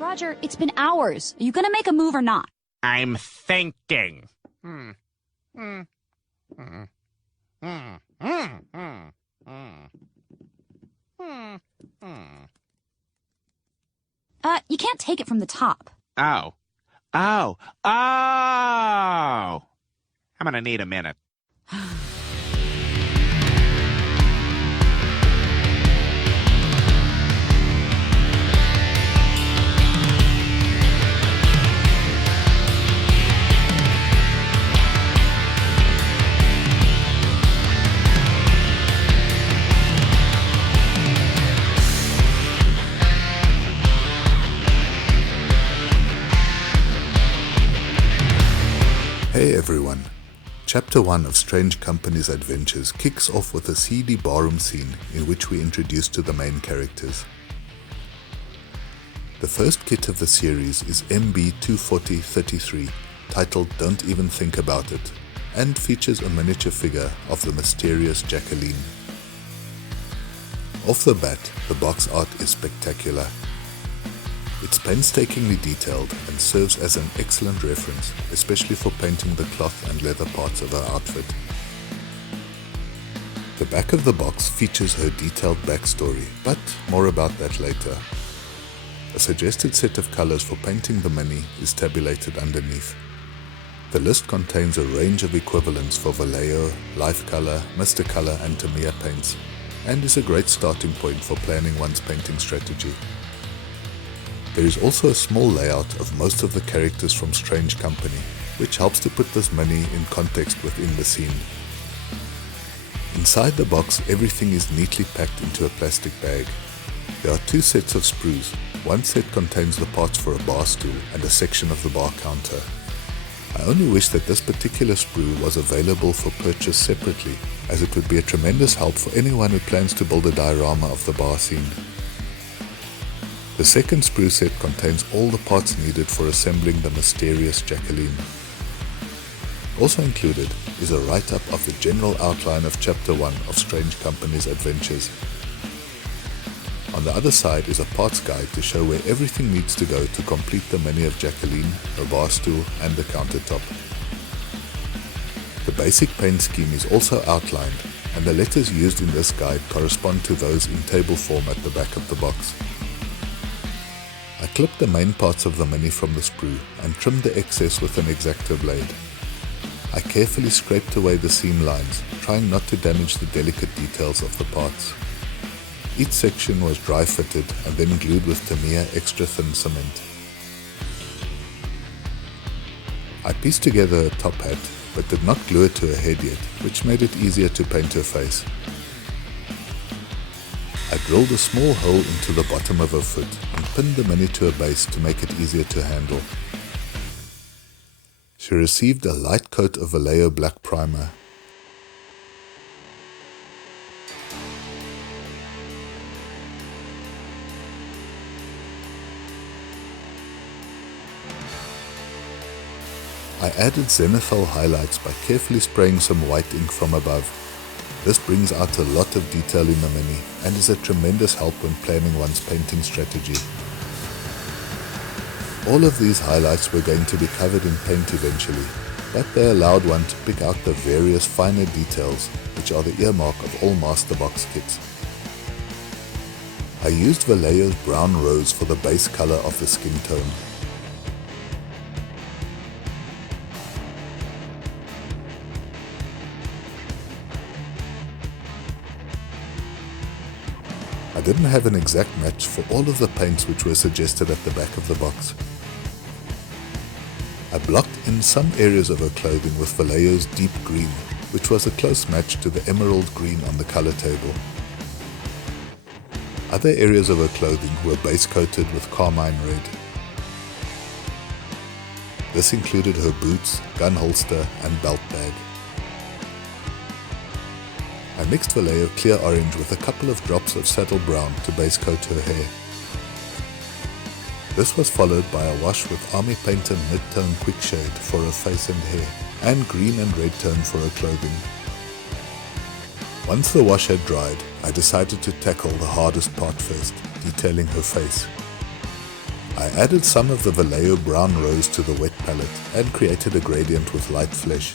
Roger, it's been hours. Are you gonna make a move or not? I'm thinking. You can't take it from the top. Oh. I'm gonna need a minute. Hey everyone! Chapter 1 of Strange Company's Adventures kicks off with a seedy barroom scene in which we introduce to the main characters. The first kit of the series is MB24033, titled Don't Even Think About It, and features a miniature figure of the mysterious Jacqueline. Off the bat, the box art is spectacular. It's painstakingly detailed and serves as an excellent reference, especially for painting the cloth and leather parts of her outfit. The back of the box features her detailed backstory, but more about that later. A suggested set of colors for painting the mini is tabulated underneath. The list contains a range of equivalents for Vallejo, Life Color, Mr. Color and Tamiya paints, and is a great starting point for planning one's painting strategy. There is also a small layout of most of the characters from Strange Company, which helps to put this mini in context within the scene. Inside the box, everything is neatly packed into a plastic bag. There are two sets of sprues. One set contains the parts for a bar stool and a section of the bar counter. I only wish that this particular sprue was available for purchase separately, as it would be a tremendous help for anyone who plans to build a diorama of the bar scene. The second sprue set contains all the parts needed for assembling the mysterious Jacqueline. Also included is a write-up of the general outline of Chapter 1 of Strange Company's Adventures. On the other side is a parts guide to show where everything needs to go to complete the mini of Jacqueline, her bar stool and the countertop. The basic paint scheme is also outlined, and the letters used in this guide correspond to those in table form at the back of the box. I clipped the main parts of the mini from the sprue and trimmed the excess with an X-Acto blade. I carefully scraped away the seam lines, trying not to damage the delicate details of the parts. Each section was dry fitted and then glued with Tamiya extra thin cement. I pieced together a top hat, but did not glue it to her head yet, which made it easier to paint her face. I drilled a small hole into the bottom of her foot and pinned the mini to her base to make it easier to handle. She received a light coat of Vallejo black primer. I added zenithal highlights by carefully spraying some white ink from above. This brings out a lot of detail in the mini and is a tremendous help when planning one's painting strategy. All of these highlights were going to be covered in paint eventually, but they allowed one to pick out the various finer details which are the earmark of all Master Box kits. I used Vallejo's brown rose for the base color of the skin tone. I didn't have an exact match for all of the paints which were suggested at the back of the box. I blocked in some areas of her clothing with Vallejo's deep green, which was a close match to the emerald green on the color table. Other areas of her clothing were base coated with carmine red. This included her boots, gun holster and belt bag. I mixed Vallejo clear orange with a couple of drops of saddle brown to base coat her hair. This was followed by a wash with Army Painter mid-tone quick shade for her face and hair, and green and red tone for her clothing. Once the wash had dried, I decided to tackle the hardest part first, detailing her face. I added some of the Vallejo brown rose to the wet palette and created a gradient with light flesh.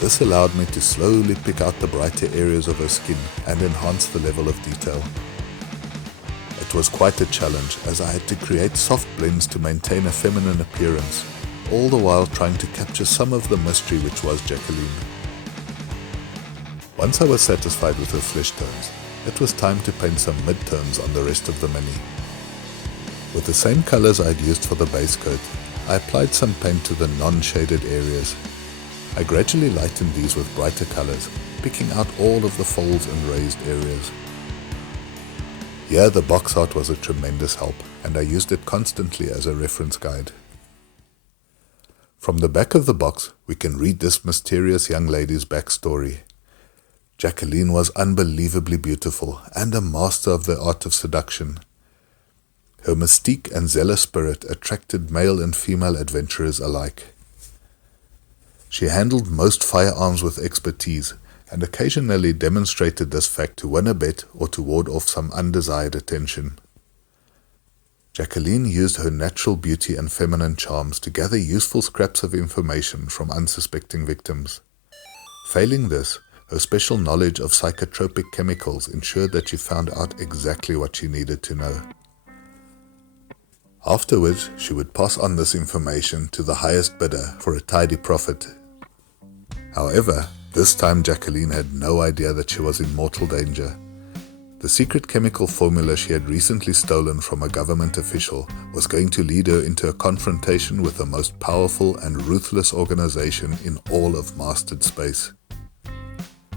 This allowed me to slowly pick out the brighter areas of her skin and enhance the level of detail. It was quite a challenge as I had to create soft blends to maintain a feminine appearance, all the while trying to capture some of the mystery which was Jacqueline. Once I was satisfied with her flesh tones, it was time to paint some mid-tones on the rest of the mini. With the same colors I had used for the base coat, I applied some paint to the non-shaded areas. I gradually lightened these with brighter colors, picking out all of the folds and raised areas. Here the box art was a tremendous help, and I used it constantly as a reference guide. From the back of the box, we can read this mysterious young lady's backstory. Jacqueline was unbelievably beautiful and a master of the art of seduction. Her mystique and zealous spirit attracted male and female adventurers alike. She handled most firearms with expertise and occasionally demonstrated this fact to win a bet or to ward off some undesired attention. Jacqueline used her natural beauty and feminine charms to gather useful scraps of information from unsuspecting victims. Failing this, her special knowledge of psychotropic chemicals ensured that she found out exactly what she needed to know. Afterwards, she would pass on this information to the highest bidder for a tidy profit. However, this time Jacqueline had no idea that she was in mortal danger. The secret chemical formula she had recently stolen from a government official was going to lead her into a confrontation with the most powerful and ruthless organization in all of mastered space.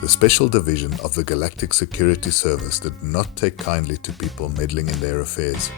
The Special Division of the Galactic Security Service did not take kindly to people meddling in their affairs.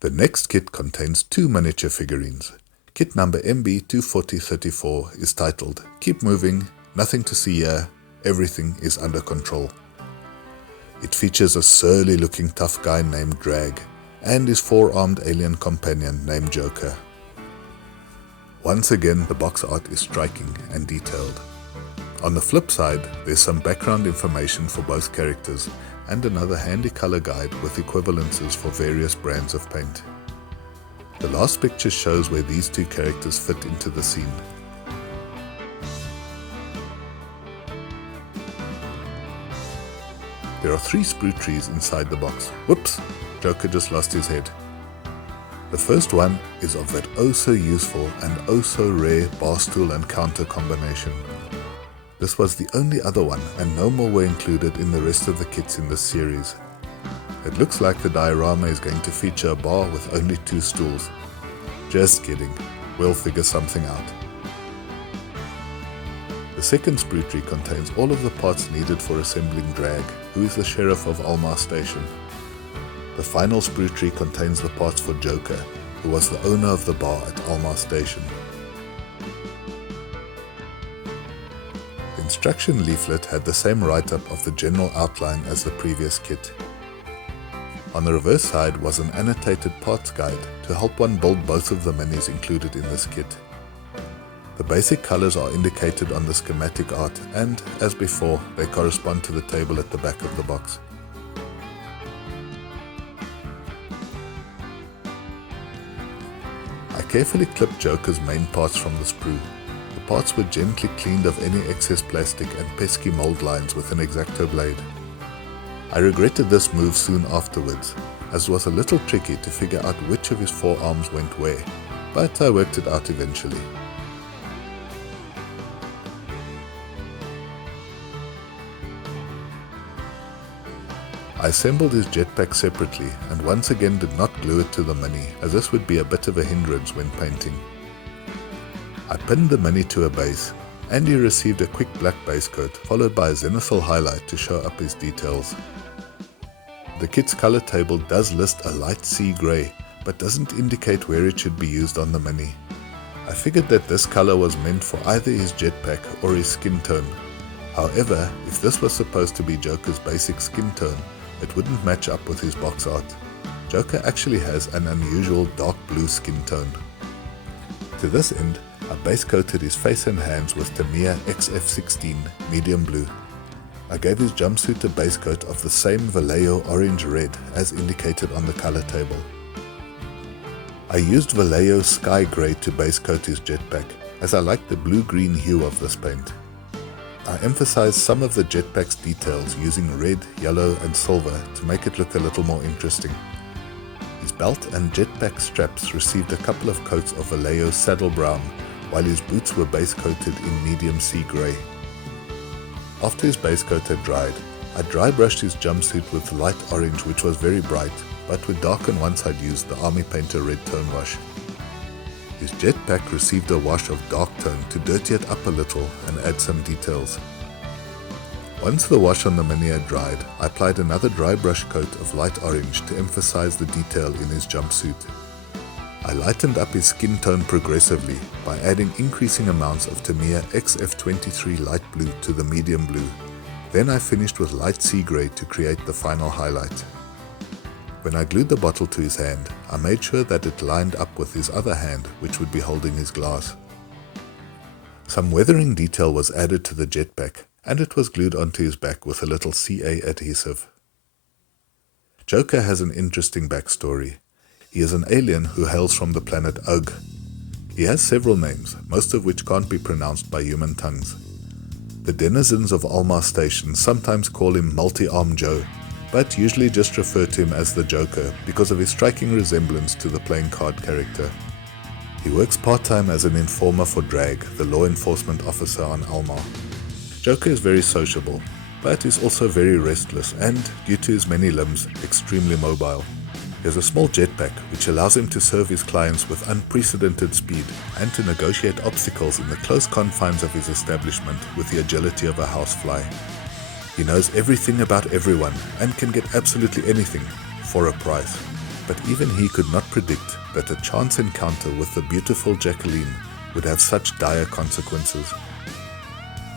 The next kit contains 2 miniature figurines. Kit number MB24034 is titled, "Keep moving, nothing to see here, everything is under control." It features a surly looking tough guy named Drag and his 4-armed alien companion named Joker. Once again, the box art is striking and detailed. On the flip side, there's some background information for both characters and another handy color guide with equivalences for various brands of paint. The last picture shows where these 2 characters fit into the scene. There are 3 sprue trees inside the box. Whoops! Joker just lost his head. The first one is of that oh so useful and oh so rare bar stool and counter combination. This was the only other one, and no more were included in the rest of the kits in this series. It looks like the diorama is going to feature a bar with only 2 stools. Just kidding, we'll figure something out. The second sprue tree contains all of the parts needed for assembling Drag, who is the sheriff of Alma Station. The final sprue tree contains the parts for Joker, who was the owner of the bar at Alma Station. The instruction leaflet had the same write-up of the general outline as the previous kit. On the reverse side was an annotated parts guide to help one build both of the minis included in this kit. The basic colors are indicated on the schematic art and, as before, they correspond to the table at the back of the box. I carefully clipped Joker's main parts from the sprue. The parts were gently cleaned of any excess plastic and pesky mold lines with an X-Acto blade. I regretted this move soon afterwards, as it was a little tricky to figure out which of his 4 arms went where, but I worked it out eventually. I assembled his jetpack separately and once again did not glue it to the Mini, as this would be a bit of a hindrance when painting. I pinned the Mini to a base, and he received a quick black base coat followed by a zenithal highlight to show up his details. The kit's color table does list a light sea grey, but doesn't indicate where it should be used on the Mini. I figured that this color was meant for either his jetpack or his skin tone. However, if this was supposed to be Joker's basic skin tone, it wouldn't match up with his box art. Joker actually has an unusual dark blue skin tone. To this end, I base coated his face and hands with Tamiya XF16 medium blue. I gave his jumpsuit a base coat of the same Vallejo orange red as indicated on the color table. I used Vallejo sky grey to base coat his jetpack, as I liked the blue-green hue of this paint. I emphasized some of the jetpack's details using red, yellow and silver to make it look a little more interesting. His belt and jetpack straps received a couple of coats of Vallejo saddle brown, while his boots were base coated in medium sea grey. After his base coat had dried, I dry brushed his jumpsuit with light orange, which was very bright, but would darken once I'd used the Army Painter red tone wash. His jetpack received a wash of dark tone to dirty it up a little and add some details. Once the wash on the Mini had dried, I applied another dry brush coat of light orange to emphasize the detail in his jumpsuit. I lightened up his skin tone progressively by adding increasing amounts of Tamiya XF23 light blue to the medium blue. Then I finished with light sea grey to create the final highlight. When I glued the bottle to his hand, I made sure that it lined up with his other hand, which would be holding his glass. Some weathering detail was added to the jetpack, and it was glued onto his back with a little CA adhesive. Joker has an interesting backstory. He is an alien who hails from the planet Ugg. He has several names, most of which can't be pronounced by human tongues. The denizens of Almar Station sometimes call him Multi-Arm Joe, but usually just refer to him as the Joker because of his striking resemblance to the playing card character. He works part-time as an informer for Drag, the law enforcement officer on Almar. Joker is very sociable, but is also very restless and, due to his many limbs, extremely mobile. He has a small jetpack which allows him to serve his clients with unprecedented speed and to negotiate obstacles in the close confines of his establishment with the agility of a housefly. He knows everything about everyone and can get absolutely anything for a price. But even he could not predict that a chance encounter with the beautiful Jacqueline would have such dire consequences.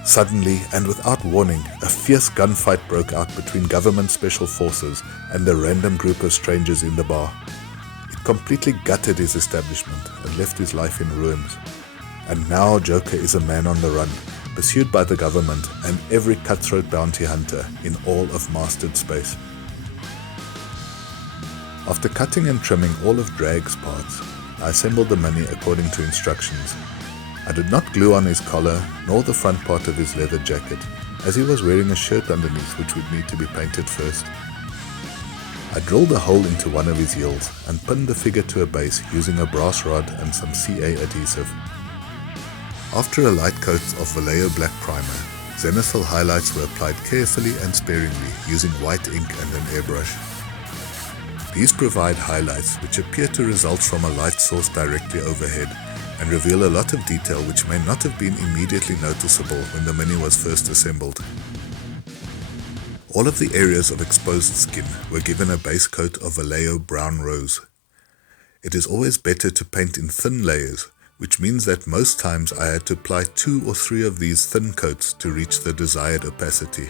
Suddenly and without warning, a fierce gunfight broke out between government special forces and a random group of strangers in the bar. It completely gutted his establishment and left his life in ruins. And now Joker is a man on the run, pursued by the government and every cutthroat bounty hunter in all of mastered space. After cutting and trimming all of Drag's parts, I assembled the Mini according to instructions. I did not glue on his collar nor the front part of his leather jacket, as he was wearing a shirt underneath which would need to be painted first. I drilled a hole into one of his heels and pinned the figure to a base using a brass rod and some CA adhesive. After a light coat of Vallejo black primer, zenithal highlights were applied carefully and sparingly using white ink and an airbrush. These provide highlights which appear to result from a light source directly overhead and reveal a lot of detail which may not have been immediately noticeable when the Mini was first assembled. All of the areas of exposed skin were given a base coat of Vallejo brown rose. It is always better to paint in thin layers, which means that most times I had to apply 2 or 3 of these thin coats to reach the desired opacity.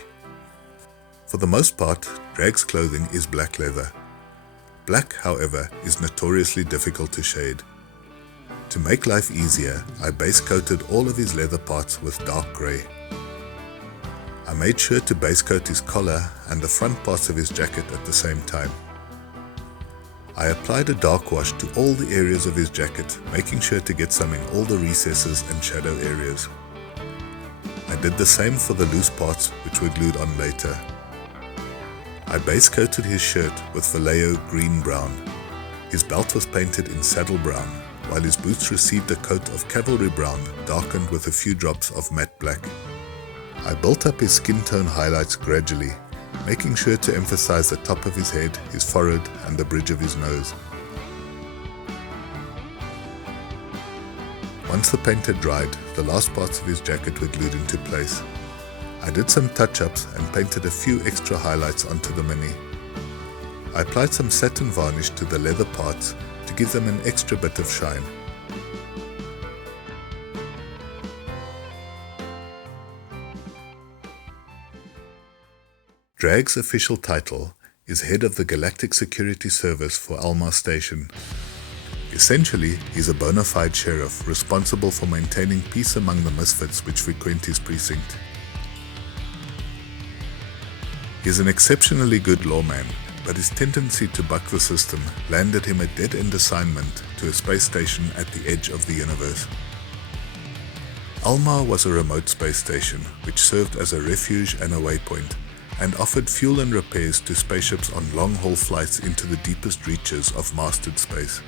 For the most part, Drag's clothing is black leather. Black, however, is notoriously difficult to shade. To make life easier, I base coated all of his leather parts with dark grey. I made sure to base coat his collar and the front parts of his jacket at the same time. I applied a dark wash to all the areas of his jacket, making sure to get some in all the recesses and shadow areas. I did the same for the loose parts which were glued on later. I base coated his shirt with Vallejo green-brown. His belt was painted in saddle brown, while his boots received a coat of cavalry brown darkened with a few drops of matte black. I built up his skin tone highlights gradually, making sure to emphasize the top of his head, his forehead, and the bridge of his nose. Once the paint had dried, the last parts of his jacket were glued into place. I did some touch-ups and painted a few extra highlights onto the Mini. I applied some satin varnish to the leather parts to give them an extra bit of shine. Drag's official title is Head of the Galactic Security Service for Alma Station. Essentially, he's a bona fide sheriff responsible for maintaining peace among the misfits which frequent his precinct. He's an exceptionally good lawman, but his tendency to buck the system landed him a dead-end assignment to a space station at the edge of the universe. Alma was a remote space station which served as a refuge and a waypoint, and offered fuel and repairs to spaceships on long-haul flights into the deepest reaches of mastered space.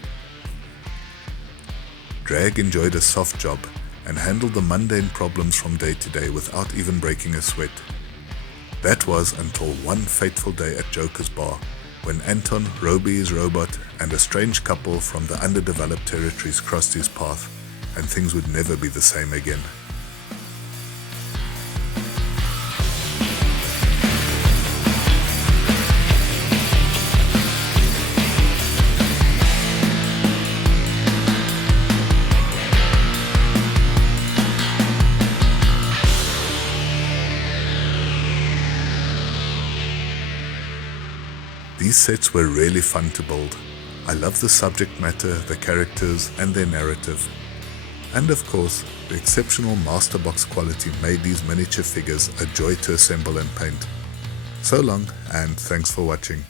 Drag enjoyed a soft job and handled the mundane problems from day to day without even breaking a sweat. That was until one fateful day at Joker's Bar, when Anton, Roby his robot, and a strange couple from the underdeveloped territories crossed his path, and things would never be the same again. These sets were really fun to build. I love the subject matter, the characters, and their narrative. And of course, the exceptional Master Box quality made these miniature figures a joy to assemble and paint. So long, and thanks for watching.